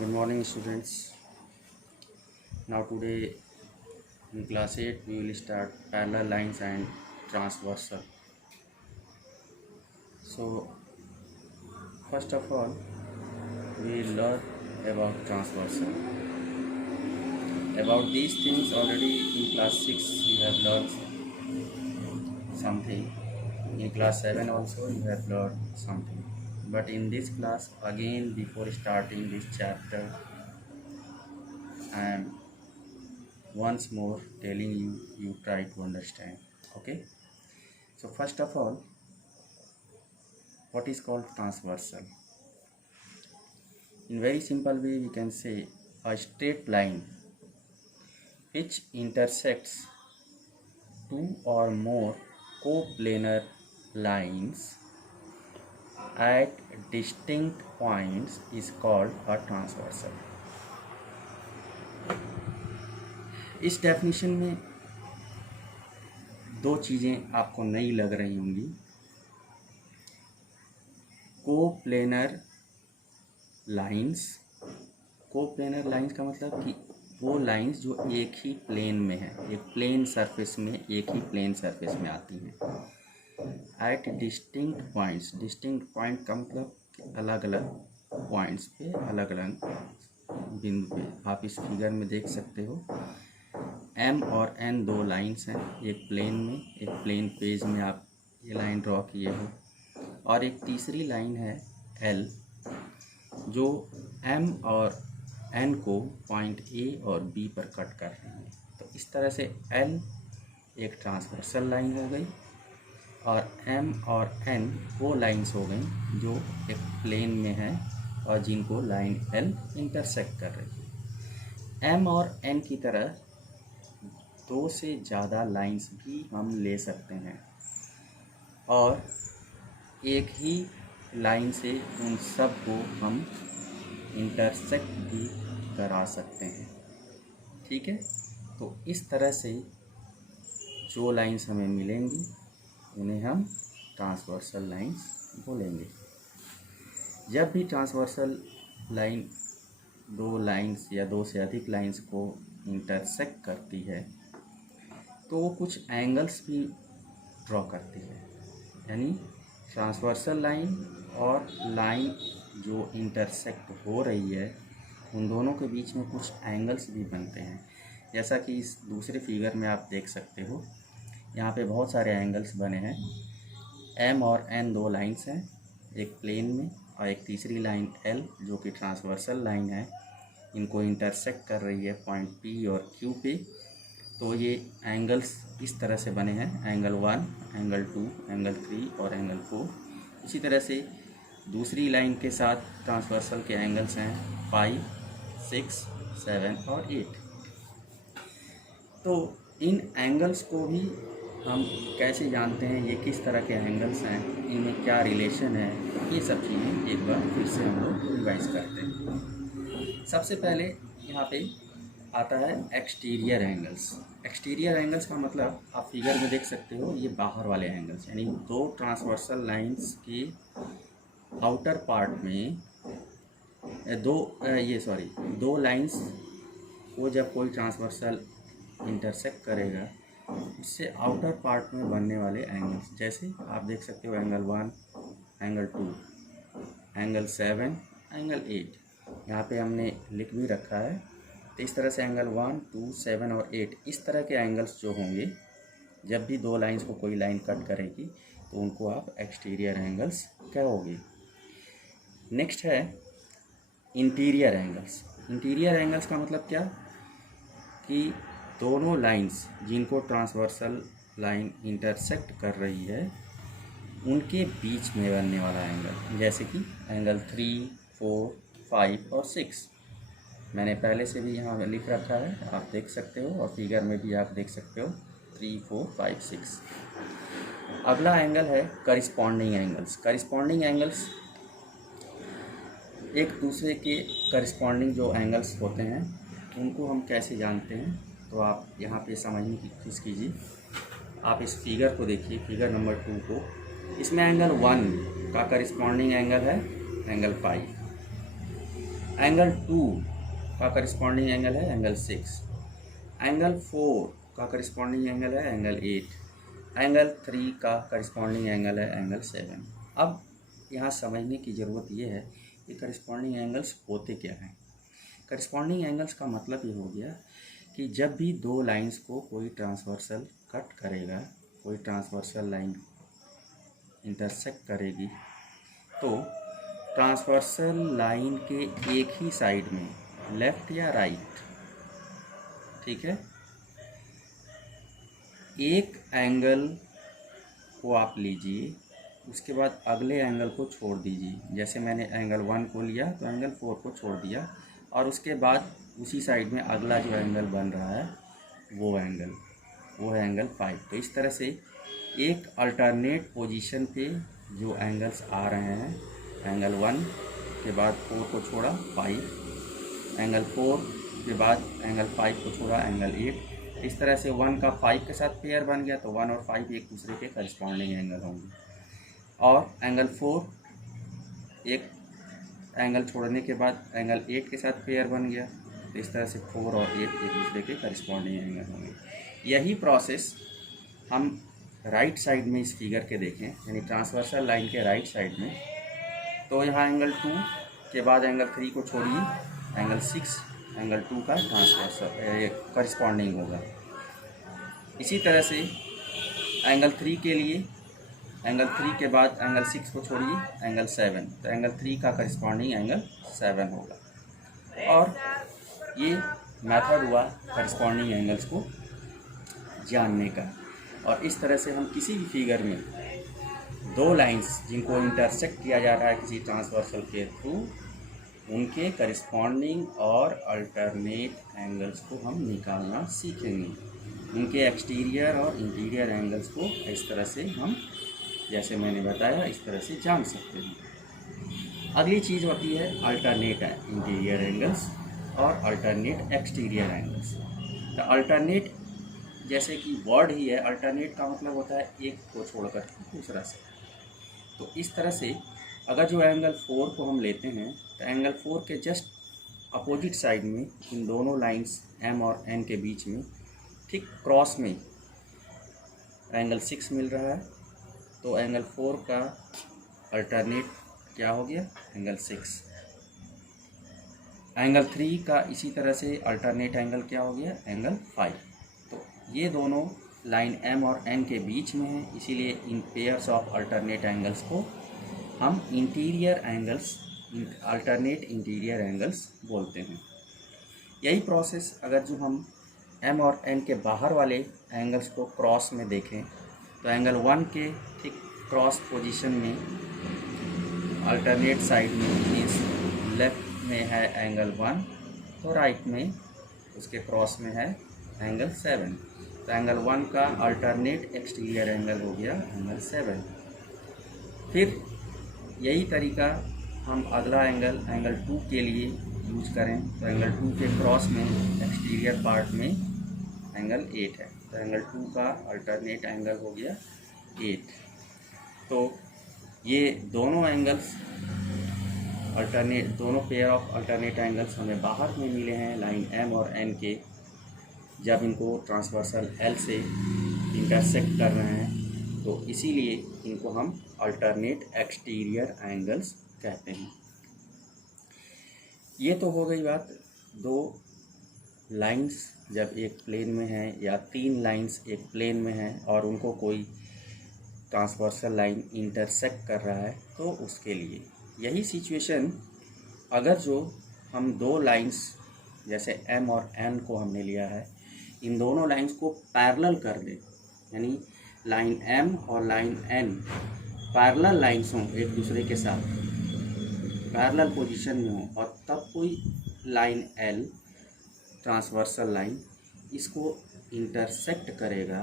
Good morning, students. Now today in class 8 we will start parallel lines and transversal. So first of all we will learn about transversal. About these things already in class 6 you have learned something. In class 7 also you have learned something. But in this class again, before starting this chapter, I am once more telling you try to understand. Okay, so first of all, what is called transversal? In very simple way we can say a straight line which intersects two or more coplanar lines at distinct points is called a transversal. इस definition में दो चीज़ें आपको नई लग रही होंगी। Coplanar lines, coplanar lines का मतलब कि वो लाइंस जो एक ही प्लेन में है, एक प्लेन सरफेस में, एक ही प्लेन सरफेस में आती हैं at distinct points. Distinct point का मतलब अलग अलग पॉइंट्स पे, अलग अलग बिंदु पे। आप इस फिगर में देख सकते हो M और N दो लाइंस हैं, एक प्लेन में, एक प्लेन पेज में आप ये लाइन ड्रॉ किए हो, और एक तीसरी लाइन है L जो M और N को पॉइंट A और B पर कट कर रही है। तो इस तरह से L एक ट्रांसवर्सल लाइन हो गई और M और N वो लाइंस हो गई जो एक प्लेन में है और जिनको लाइन L इंटरसेक्ट कर रही है। M और N की तरह दो से ज़्यादा लाइंस भी हम ले सकते हैं और एक ही लाइन से उन सब को हम इंटरसेक्ट भी करा सकते हैं। ठीक है, तो इस तरह से जो लाइंस हमें मिलेंगी उन्हें हम ट्रांसवर्सल लाइंस बोलेंगे। जब भी ट्रांसवर्सल लाइन दो लाइंस या दो से अधिक लाइंस को इंटरसेक्ट करती है तो वो कुछ एंगल्स भी ड्रॉ करती है, यानी ट्रांसवर्सल लाइन और लाइन जो इंटरसेक्ट हो रही है उन दोनों के बीच में कुछ एंगल्स भी बनते हैं। जैसा कि इस दूसरे फिगर में आप देख सकते हो, यहाँ पे बहुत सारे एंगल्स बने हैं। M और N दो लाइंस हैं एक प्लेन में और एक तीसरी लाइन L जो कि ट्रांसवर्सल लाइन है, इनको इंटरसेक्ट कर रही है पॉइंट P और Q पे। तो ये एंगल्स इस तरह से बने हैं, एंगल 1, एंगल 2, एंगल 3 और एंगल 4। इसी तरह से दूसरी लाइन के साथ ट्रांसवर्सल के एंगल्स हैं 5, 6, 7 और 8। तो इन एंगल्स को भी हम कैसे जानते हैं, ये किस तरह के एंगल्स हैं, इनमें क्या रिलेशन है, ये सब चीज़ें एक बार फिर से हम लोग रिवाइज करते हैं। सबसे पहले यहाँ पे आता है एक्सटीरियर एंगल्स। एक्सटीरियर एंगल्स का मतलब आप फिगर में देख सकते हो, ये बाहर वाले एंगल्स, यानी दो ट्रांसवर्सल लाइंस के आउटर पार्ट में दो लाइंस को जब कोई ट्रांसवर्सल इंटरसेक्ट करेगा उससे आउटर पार्ट में बनने वाले एंगल्स, जैसे आप देख सकते हो एंगल 1, एंगल 2, एंगल 7, एंगल 8। यहाँ पे हमने लिख भी रखा है। तो इस तरह से एंगल 1, 2, 7 और 8 इस तरह के एंगल्स जो होंगे, जब भी दो लाइंस को कोई लाइन कट करेगी तो उनको आप एक्सटीरियर एंगल्स कहोगे। नेक्स्ट है इंटीरियर एंगल्स। इंटीरियर एंगल्स का मतलब क्या कि दोनों लाइंस जिनको ट्रांसवर्सल लाइन इंटरसेक्ट कर रही है उनके बीच में बनने वाला एंगल, जैसे कि एंगल 3, 4, 5 और 6 मैंने पहले से भी यहाँ लिख रखा है, आप देख सकते हो, और फिगर में भी आप देख सकते हो 3, 4, 5, 6। अगला एंगल है करिस्पॉन्डिंग एंगल्स। करिस्पॉन्डिंग एंगल्स एक दूसरे के करिस्पॉन्डिंग जो एंगल्स होते हैं उनको हम कैसे जानते हैं, तो आप यहाँ पे समझने की कोशिश कीजिए। आप इस फिगर को देखिए, फिगर नंबर 2 को। इसमें एंगल 1 का करिस्पॉन्डिंग एंगल है एंगल 5, एंगल 2 का करस्पॉन्डिंग एंगल है एंगल 6, एंगल 4 का करस्पॉन्डिंग एंगल है एंगल 8, एंगल 3 का करस्पॉन्डिंग एंगल है एंगल 7। अब यहाँ समझने की ज़रूरत ये है कि करस्पॉन्डिंग एंगल्स होते क्या हैं। करस्पॉन्डिंग एंगल्स का मतलब ये हो गया कि जब भी दो लाइंस को कोई ट्रांसवर्सल कट करेगा, कोई ट्रांसवर्सल लाइन इंटरसेक्ट करेगी, तो ट्रांसवर्सल लाइन के एक ही साइड में, लेफ्ट या राइट, ठीक है, एक एंगल को आप लीजिए, उसके बाद अगले एंगल को छोड़ दीजिए। जैसे मैंने एंगल 1 को लिया तो एंगल 4 को छोड़ दिया, और उसके बाद उसी साइड में अगला जो एंगल बन रहा है वो है एंगल 5। तो इस तरह से एक अल्टरनेट पोजीशन पे जो एंगल्स आ रहे हैं, एंगल 1 के बाद 4 को छोड़ा 5, एंगल 4 के बाद एंगल 5 को छोड़ा एंगल 8। इस तरह से 1 का 5 के साथ पेयर बन गया, तो 1 और 5 एक दूसरे के करस्पॉन्डिंग एंगल होंगे। और एंगल 4 एक एंगल छोड़ने के बाद एंगल 8 के साथ पेयर बन गया, तो इस तरह से 4 और 8 एक दूसरे के करस्पॉन्डिंग एंगल होंगे। यही प्रोसेस हम राइट साइड में इस फिगर के देखें, यानी ट्रांसवर्सल लाइन के राइट साइड में, तो यहाँ एंगल 2 के बाद एंगल 3 को छोड़िए, एंगल 6 एंगल 2 का ट्रांसवर्सल करस्पॉन्डिंग होगा। इसी तरह से एंगल 3 के लिए एंगल 3 के बाद एंगल 6 को छोड़िए, एंगल 7, तो एंगल 3 का करस्पॉन्डिंग एंगल 7 होगा। और ये मेथड हुआ करस्पॉन्डिंग एंगल्स को जानने का। और इस तरह से हम किसी भी फिगर में दो लाइंस जिनको इंटरसेक्ट किया जा रहा है किसी ट्रांसवर्सल के थ्रू, उनके करस्पॉन्डिंग और अल्टरनेट एंगल्स को हम निकालना सीखेंगे। उनके एक्सटीरियर और इंटीरियर एंगल्स को इस तरह से हम, जैसे मैंने बताया, इस तरह से जान सकते हैं। अगली चीज़ होती है अल्टरनेट इंटीरियर एंगल्स और अल्टरनेट एक्सटीरियर एंगल्स। तो अल्टरनेट, जैसे कि वर्ड ही है, अल्टरनेट का मतलब होता है एक को छोड़कर दूसरा से। तो इस तरह से अगर जो एंगल 4 को हम लेते हैं, तो एंगल 4 के जस्ट अपोजिट साइड में इन दोनों लाइंस M और N के बीच में ठीक क्रॉस में एंगल 6 मिल रहा है, तो एंगल 4 का अल्टरनेट क्या हो गया, एंगल 6। एंगल 3 का इसी तरह से अल्टरनेट एंगल क्या हो गया, एंगल 5। तो ये दोनों लाइन M और N के बीच में है, इसीलिए इन पेयर्स ऑफ अल्टरनेट एंगल्स को हम interior angles, alternate interior angles बोलते हैं। यही प्रोसेस अगर जो हम M और N के बाहर वाले एंगल्स को क्रॉस में देखें, तो एंगल 1 के ठीक क्रॉस पोजीशन में अल्टरनेट साइड में मीन्स लेफ्ट में है एंगल 1, तो राइट में उसके क्रॉस में है एंगल 7। तो एंगल 1 का अल्टरनेट एक्सटीरियर एंगल हो गया एंगल 7। फिर यही तरीका हम अगला एंगल 2 के लिए यूज करें, तो एंगल 2 के क्रॉस में एक्सटीरियर पार्ट में एंगल 8 है, तो एंगल 2 का अल्टरनेट एंगल हो गया 8। तो ये दोनों एंगल्स अल्टरनेट, दोनों पेयर ऑफ अल्टरनेट एंगल्स हमें बाहर में मिले हैं लाइन M और N के, जब इनको ट्रांसवर्सल L से इंटरसेक्ट कर रहे हैं, तो इसीलिए इनको हम अल्टरनेट एक्सटीरियर एंगल्स कहते हैं। ये तो हो गई बात दो लाइंस जब एक प्लेन में हैं, या तीन लाइंस एक प्लेन में हैं और उनको कोई ट्रांसवर्सल लाइन इंटरसेक्ट कर रहा है, तो उसके लिए। यही सिचुएशन अगर जो हम दो लाइंस जैसे M और N को हमने लिया है, इन दोनों लाइंस को पैरेलल कर दें, यानी लाइन M और लाइन N पैरेलल लाइंस हों, एक दूसरे के साथ पैरेलल पोजीशन में हों, और तब कोई लाइन L ट्रांसवर्सल लाइन इसको इंटरसेक्ट करेगा,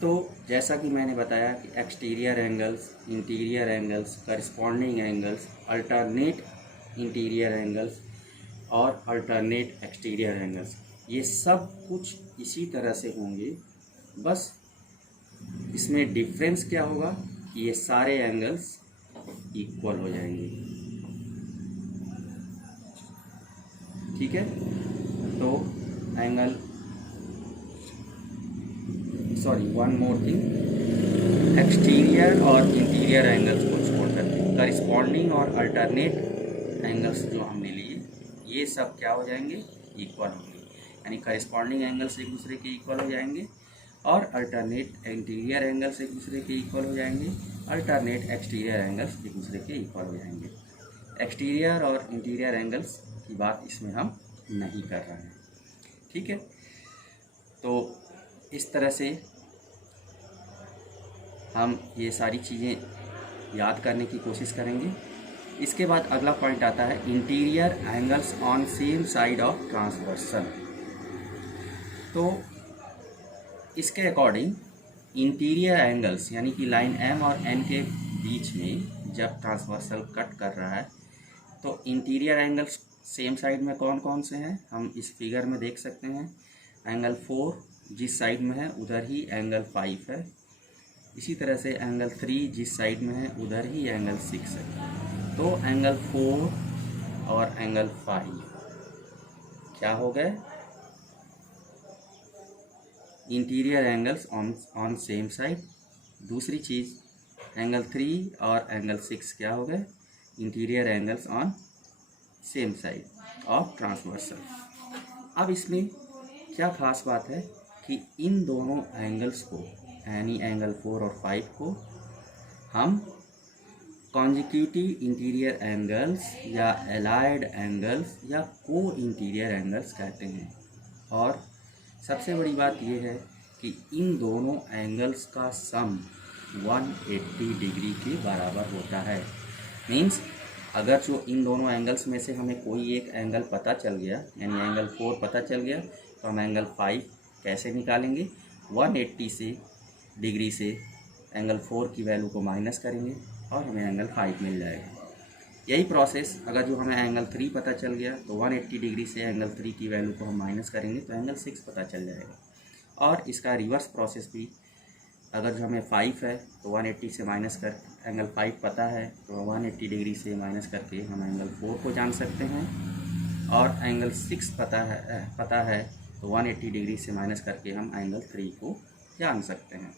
तो जैसा कि मैंने बताया कि exterior angles, interior angles, corresponding angles, alternate interior angles और अल्टरनेट एक्सटीरियर एंगल्स, ये सब कुछ इसी तरह से होंगे। बस इसमें डिफरेंस क्या होगा कि ये सारे एंगल्स इक्वल हो जाएंगे। ठीक है। तो angle, sorry one more thing, exterior और इंटीरियर एंगल्स को छोड़ करके करिस्पॉन्डिंग और अल्टरनेट एंगल्स जो हमने लिए ये सब क्या हो जाएंगे, इक्वल होंगे। यानी करिस्पॉन्डिंग एंगल्स एक दूसरे के इक्वल हो जाएंगे और अल्टरनेट इंटीरियर एंगल्स एक दूसरे के इक्वल हो जाएंगे, अल्टरनेट एक्सटीरियर एंगल्स एक दूसरे के इक्वल हो जाएंगे। एक्सटीरियर और इंटीरियर एंगल्स की बात इसमें हम नहीं कर रहे हैं, ठीक है। तो इस तरह से हम ये सारी चीज़ें याद करने की कोशिश करेंगे। इसके बाद अगला पॉइंट आता है interior angles on same side of transversal. तो इसके अकॉर्डिंग इंटीरियर एंगल्स यानी कि लाइन एम और एन के बीच में जब ट्रांसवर्सल कट कर रहा है तो इंटीरियर एंगल्स सेम साइड में कौन कौन से हैं हम इस फिगर में देख सकते हैं। एंगल 4 जिस साइड में है उधर ही एंगल 5 है, इसी तरह से एंगल 3 जिस साइड में है उधर ही एंगल 6 है। तो एंगल 4 और एंगल 5 क्या हो गए, interior angles on same side. दूसरी चीज़ एंगल 3 और एंगल 6 क्या हो गए, interior angles on same side of transversal. अब इसमें क्या खास बात है कि इन दोनों एंगल्स को यानी एंगल 4 और 5 को हम कॉन्जिक्यूटिव इंटीरियर एंगल्स या एलाइड एंगल्स या को इंटीरियर एंगल्स कहते हैं। और सबसे बड़ी बात यह है कि इन दोनों एंगल्स का सम 180 डिग्री के बराबर होता है। मीन्स अगर जो इन दोनों एंगल्स में से हमें कोई एक एंगल पता चल गया यानी एंगल 4 पता चल गया तो हम एंगल 5 कैसे निकालेंगे, 180 डिग्री से एंगल 4 की वैल्यू को माइनस करेंगे और हमें एंगल 5 मिल जाएगा। यही प्रोसेस अगर जो हमें एंगल 3 पता चल गया तो 180 डिग्री से एंगल 3 की वैल्यू को हम माइनस करेंगे तो एंगल 6 पता चल जाएगा। और इसका रिवर्स प्रोसेस भी, अगर जो हमें 5 है तो 180 से माइनस कर एंगल 5 पता है तो 180 डिग्री से माइनस करके हम एंगल 4 को जान सकते हैं। और एंगल 6 पता है तो 180 डिग्री से माइनस करके हम एंगल 3 को जान सकते हैं।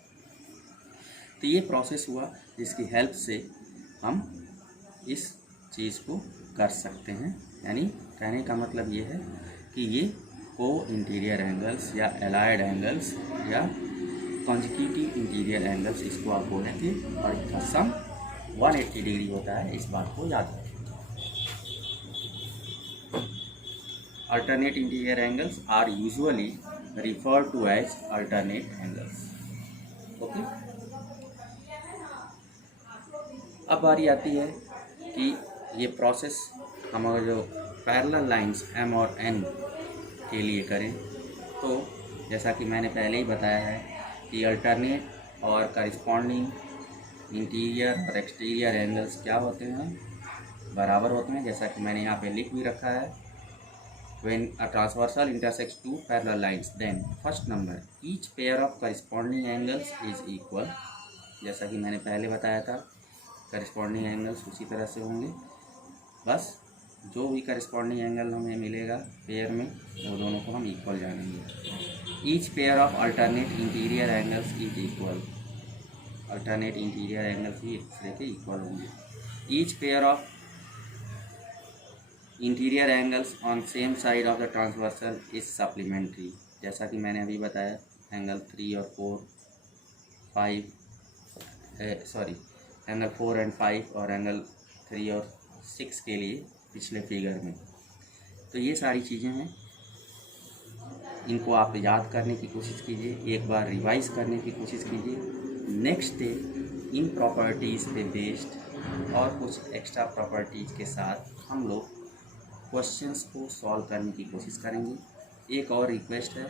तो ये प्रोसेस हुआ जिसकी हेल्प से हम इस चीज़ को कर सकते हैं। यानी कहने का मतलब ये है कि ये को इंटीरियर एंगल्स या एलाइड एंगल्स या कॉन्जिक्यूटिव इंटीरियर एंगल्स इसको आप बोलेंगे और इसका सम 180 डिग्री होता है, इस बात को याद रखें। Alternate interior angles are usually referred to as alternate angles. Okay, अब बारी आती है कि ये प्रोसेस हम अगर जो पैरेलल लाइंस एम और एन के लिए करें तो जैसा कि मैंने पहले ही बताया है कि अल्टरनेट और करिस्पॉन्डिंग इंटीरियर और एक्सटीरियर एंगल्स क्या होते हैं, बराबर होते हैं। जैसा कि मैंने यहाँ पे लिख भी रखा है, when a transversal intersects two parallel lines then first number each pair of corresponding angles is equal। जैसा कि मैंने पहले बताया था करिस्पॉन्डिंग एंगल्स उसी तरह से होंगे, बस जो भी करिस्पॉन्डिंग एंगल हमें मिलेगा पेयर में वो दोनों को हम इक्वल जानेंगे। Each pair of alternate interior angles is equal, alternate interior angles भी एक दूसरे के इक्वल होंगे। Each pair of interior angles on same side of the transversal is supplementary. जैसा कि मैंने अभी बताया एंगल 3 और 4 5 सॉरी एंगल 4 एंड 5 और एंगल 3 और 6 के लिए पिछले फिगर में। तो ये सारी चीज़ें हैं, इनको आप याद करने की कोशिश कीजिए, एक बार रिवाइज करने की कोशिश कीजिए। नेक्स्ट डे इन प्रॉपर्टीज़ पे बेस्ड और कुछ एक्स्ट्रा प्रॉपर्टीज़ के साथ हम लोग क्वेश्चंस को सॉल्व करने की कोशिश करेंगे। एक और रिक्वेस्ट है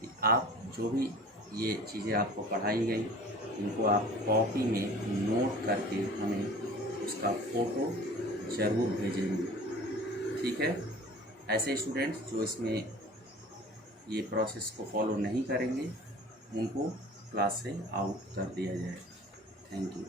कि आप जो भी ये चीज़ें आपको पढ़ाई गई इनको आप कॉपी में नोट करके हमें उसका फ़ोटो ज़रूर भेजेंगे, ठीक है। ऐसे स्टूडेंट्स जो इसमें ये प्रोसेस को फॉलो नहीं करेंगे उनको क्लास से आउट कर दिया जाए। Thank you.